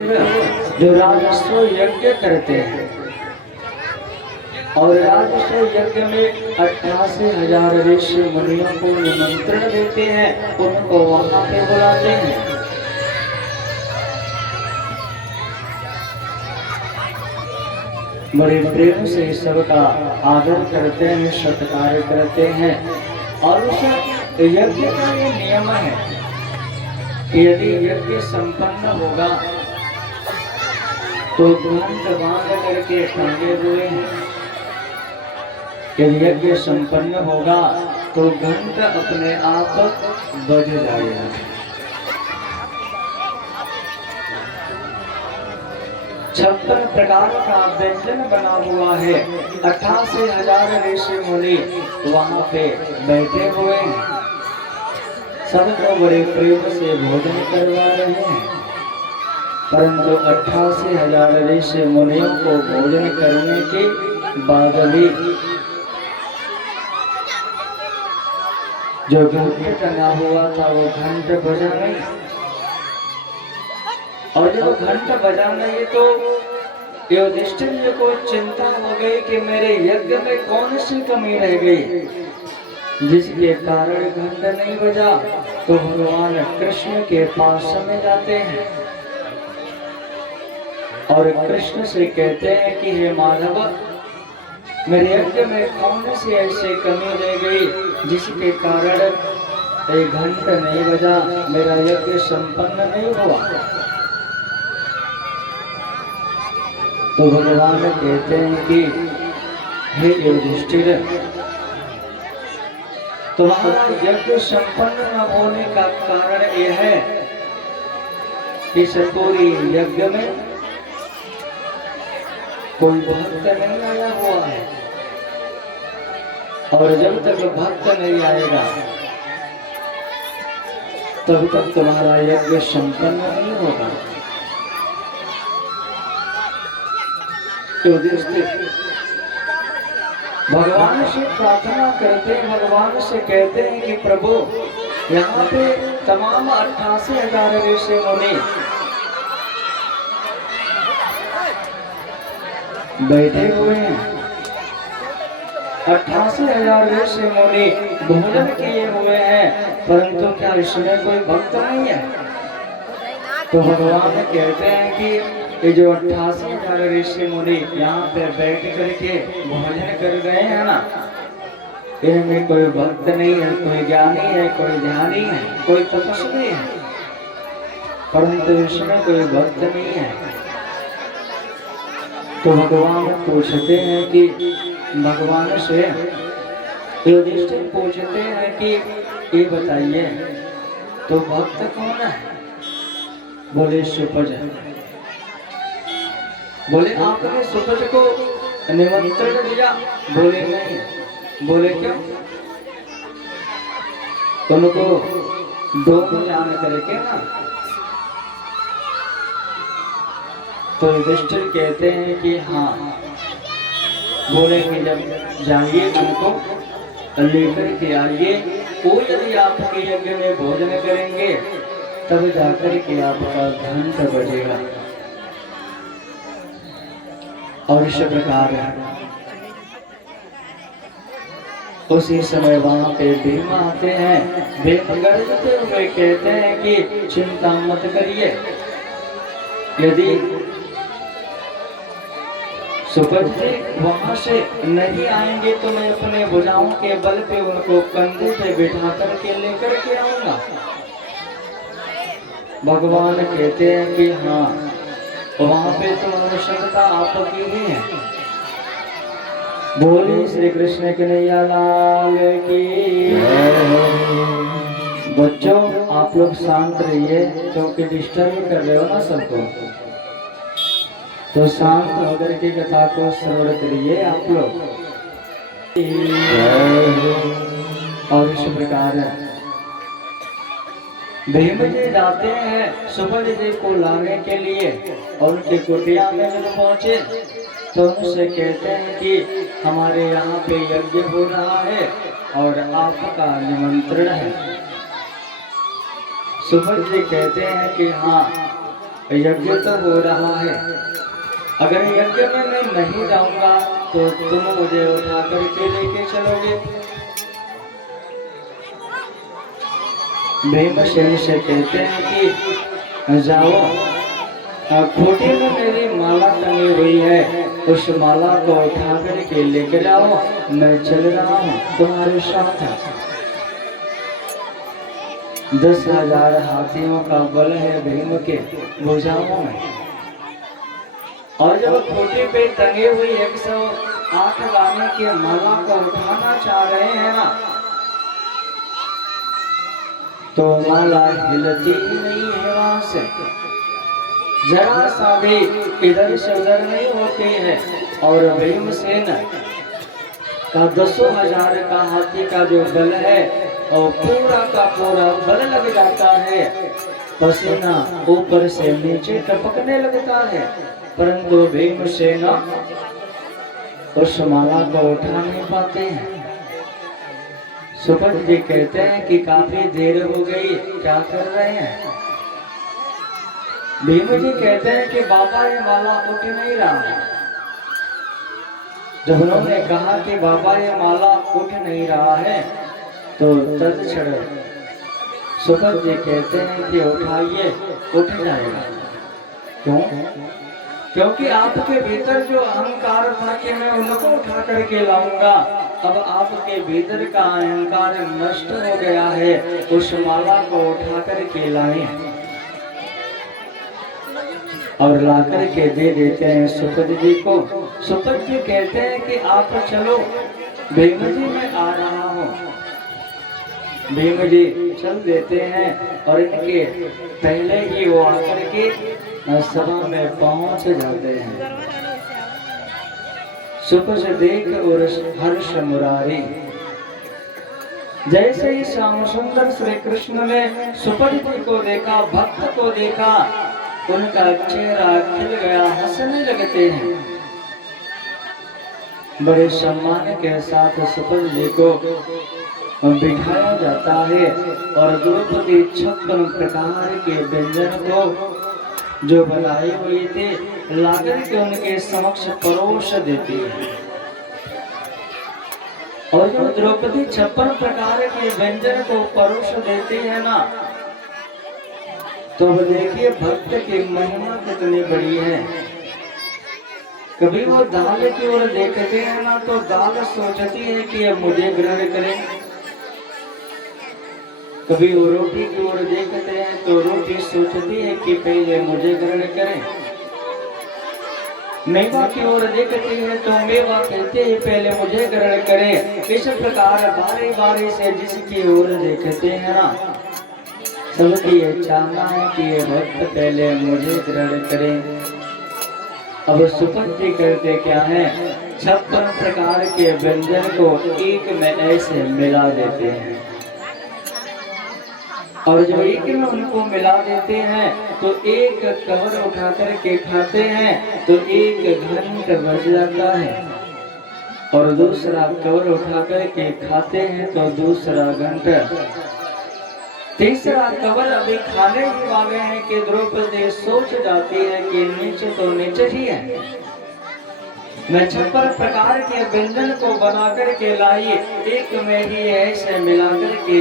जो राजस्व यज्ञ करते हैं और राजस्व यज्ञ में 88,000 ऋषि मुनियों को निमंत्रण देते हैं, उनको वहां पे बुलाते हैं। बड़े प्रेम से सबका आदर करते हैं, सत्कार करते हैं। और उस यज्ञ का ये नियम है कि यदि यज्ञ संपन्न होगा तो घंट बांध करके टांगे हुए हैं। यदि यज्ञ संपन्न होगा तो घंट अपने आप बज जाएगा। छप्पन प्रकार का व्यंजन बना हुआ है। 88,000 ऋषि मुनि वहां पे बैठे हुए हैं, सबको बड़े प्रेम से भोजन करवा रहे हैं। परंतु 88,000 ऋषि मुनियों को भोजन करने के बाद भी जो घंट टंगा हुआ था वो घंट बजा नहीं। और जब घंट बजा नहीं तो युधिष्ठिर जी को चिंता हो गई कि मेरे यज्ञ में कौन सी कमी रह गई जिसके कारण घंट नहीं बजा। तो भगवान कृष्ण के पास में जाते हैं और कृष्ण से कहते हैं कि हे माधव, मेरे यज्ञ में कौन सी ऐसी कमी रह गई जिसके कारण एक घंट नहीं बजा, मेरा यज्ञ संपन्न नहीं हुआ। तो भगवान कहते हैं कि हे युधिष्ठिर, तुम्हारा यज्ञ संपन्न न होने का कारण यह है कि इस पूरी यज्ञ में कोई भक्त नहीं आया हुआ है, और जब तक भक्त नहीं आएगा तब तक तुम्हारा यज्ञ संपन्न नहीं होगा। तो भगवान से प्रार्थना करते हैं, भगवान से कहते हैं कि प्रभु, यहाँ पे तमाम 88,000 ऋषि मुनि बैठे हुए हैं। 88,000 ऋषि मुनि भोजन किए हुए हैं, परंतु क्या इसमें कोई भक्त नहीं है? तो भगवान कहते हैं कि ये जो 88,000 ऋषि मुनि यहाँ पे बैठ करके भोजन कर रहे हैं ना, इनमें कोई भक्त नहीं है, कोई ज्ञानी है, कोई ध्यानी है, कोई तपस्वी है, परंतु इसमें कोई भक्त नहीं है। तो भगवान पूछते हैं कि भगवान से युधिष्ठिर पूछते हैं कि ये बताइए तो भक्त कौन है? बोले सुपज। बोले आपने सुपज को निमंत्रण दिया? बोले नहीं। बोले क्यों? उनको दो जान करके ना। तो युधिष्ठिर कहते हैं कि हाँ। बोले कि जब जाइए उनको लेकर के आइए, वो यदि आपके यज्ञ में भोजन करेंगे तब जाकर के आपका घंट बजेगा। और इस प्रकार उसी समय वहां पे भीम आते हैं। भीम गरजते हुए कहते हैं कि चिंता मत करिए, यदि सुपज जी वहां से नहीं आएंगे तो मैं अपने भुजाओं के बल पे उनको कंधे पे बिठा करके लेकर के आऊंगा। भगवान कहते हैं कि हाँ, वहां पे तो आवश्यकता आपकी ही है। बोली श्री कृष्ण कन्हैया लाल की। बच्चों आप लोग शांत रहिए, क्योंकि डिस्टर्ब कर रहे हो ना सबको। तो शांत होकर के कथा को श्रवण करिए आप लोग। और इस प्रकार भीम जी जाते हैं सुपज जी को लाने के लिए, और उनकी कुटिया में जब पहुंचे तो उनसे कहते हैं कि हमारे यहाँ पे यज्ञ हो रहा है और आपका निमंत्रण है। सुपज जी कहते हैं कि हाँ, यज्ञ तो हो रहा है, अगर यज्ञ में मैं नहीं जाऊंगा तो तुम मुझे उठा करके लेके चलोगे। भीमसेन से कहते हैं कि जाओ, खूंटी में मेरी माला टंगी हुई है, उस माला को उठा करके लेके जाओ, मैं चल रहा हूँ तुम्हारे साथ। 10,000 हाथियों का बल है भीम के भुजाओं में, और जब खूंटी पे टंगी हुई 108 गाने की माला को उठाना चाह रहे हैं ना, तो माला हिलती ही नहीं है वहां से, जरा सा भी इधर से उधर नहीं होती है। और भीमसेन का 10,000 का हाथी का जो बल है और पूरा का पूरा बल लग जाता है, पसीना ऊपर से नीचे टपकने लगता है, परंतु भीमसेन उस माला को उठा नहीं पाते हैं। सुपत जी कहते हैं कि काफी देर हो गई, क्या कर रहे हैं? भीम जी कहते हैं कि बाबा ये माला उठ नहीं रहा है। जब उन्होंने कहा कि बाबा ये माला उठ नहीं रहा है, तो तत्क्षण सुपत जी कहते हैं कि उठाइए, उठ जाएगा। क्यों? क्योंकि आपके भीतर जो अहंकार था कि मैं उनको उठा करके लाऊंगा, अब आपके भीतर का अहंकार नष्ट हो गया है, उस माला को उठा करके लाए और ला करके दे देते हैं सुपत जी को। सुपत जी कहते हैं कि आप चलो, भीम जी मैं आ रहा हूँ। भीम जी चल देते हैं और इनके पहले ही वो आकर के सभा में पहुंच जाते हैं। सुपस देख और हर्ष मुरारी, जैसे ही श्याम सुंदर श्री कृष्ण ने सुपत जी को देखा, भक्त को देखा, उनका चेहरा खिल गया, हंसने लगते हैं। बड़े सम्मान के साथ सुपत जी को बिठाया जाता है और द्रौपदी 56 प्रकार के व्यंजन को जो बनाई हुई थी लाकर के उनके समक्ष परोस देती है। और जो द्रौपदी 56 प्रकार के व्यंजन को परोस देती है ना, तो देखिए भक्त की महिमा कितनी बड़ी है। कभी वो दाल की ओर देखते हैं ना, तो दाल सोचती है कि अब मुझे ग्रहण करें। कभी वो रोटी की ओर देखते हैं तो रोटी सोचती है कि पहले मुझे ग्रहण करें। मेवा की ओर देखती है तो मेवा कहते हैं पहले मुझे ग्रहण करें। इस प्रकार बारी बारी से जिसकी ओर देखते हैं ना, सबकी ये चाहना है कि ये भक्त पहले मुझे ग्रहण करें। अब सुपत जी करते क्या है, 56 प्रकार के व्यंजन को एक में ऐसे मिला देते हैं, और जब एक में उनको मिला देते हैं तो एक कवर उठा करके खाते हैं तो एक घंट बज जाता है, और दूसरा कवर उठा करके खाते हैं तो दूसरा घंटा, तीसरा कवर अभी खाने ही वाले हैं कि द्रौपदी सोच जाती है कि नीचे तो नीचे ही है। मैं 56 प्रकार के व्यंजन को बना करके लाई, एक में ही ऐसे मिला करके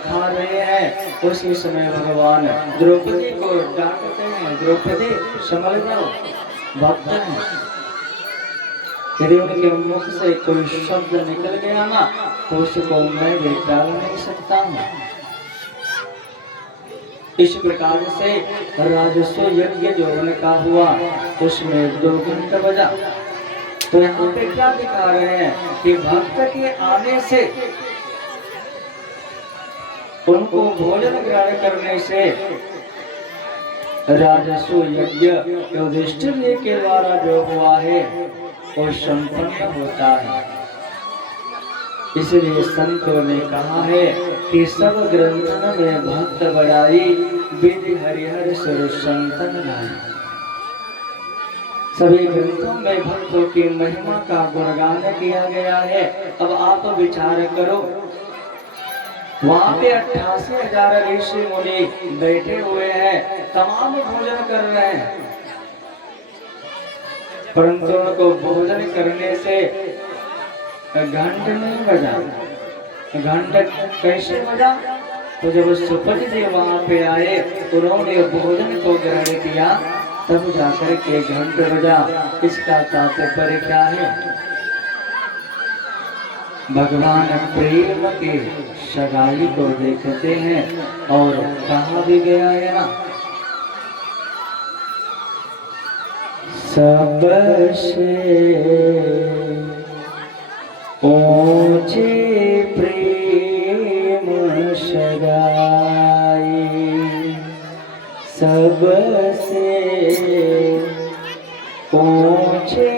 खा रहे हैं। उसी समय भगवान द्रौपदी को डांटते हैं, द्रौपदी संभल जाओ, भक्त हैं। यदि उनके मुख से कोई शब्द निकल गया ना, तो उसको मैं भी टाल नहीं सकता हूँ। इस प्रकार से राजस्व यज्ञ जो उनका हुआ उसमें 2 घंटा बजा। तो यहाँ पे क्या दिखा रहे हैं कि भक्त के आने से, उनको भोजन ग्रहण करने से राजस्व यज्ञ युधिष्ठिर के द्वारा जो हुआ है वो संपन्न होता है। इसलिए संतों ने कहा है कि सब ग्रंथन में भक्त बड़ाई, विधि हरिहर सुर संतन गाई। सभी ग्रंथों में भक्तों की महिमा का गुणगान किया गया है। अब आप विचार करो, वहां पे 88,000 ऋषि मुनि बैठे हुए हैं, तमाम भोजन कर रहे हैं, परंतु उनको भोजन करने से घंट नहीं बजा। घंट कैसे बजा? तो जब सुपद जी वहां पे आए, उन्होंने भोजन को ग्रहण किया, तब जाकर के घंट बजा। इसका तात्पर्य क्या है? भगवान प्रेम के सगाई को देखते हैं, और कहा भी गया है ना, सबसे ऊंचे प्रेम सगाई, सबसे ऊंचे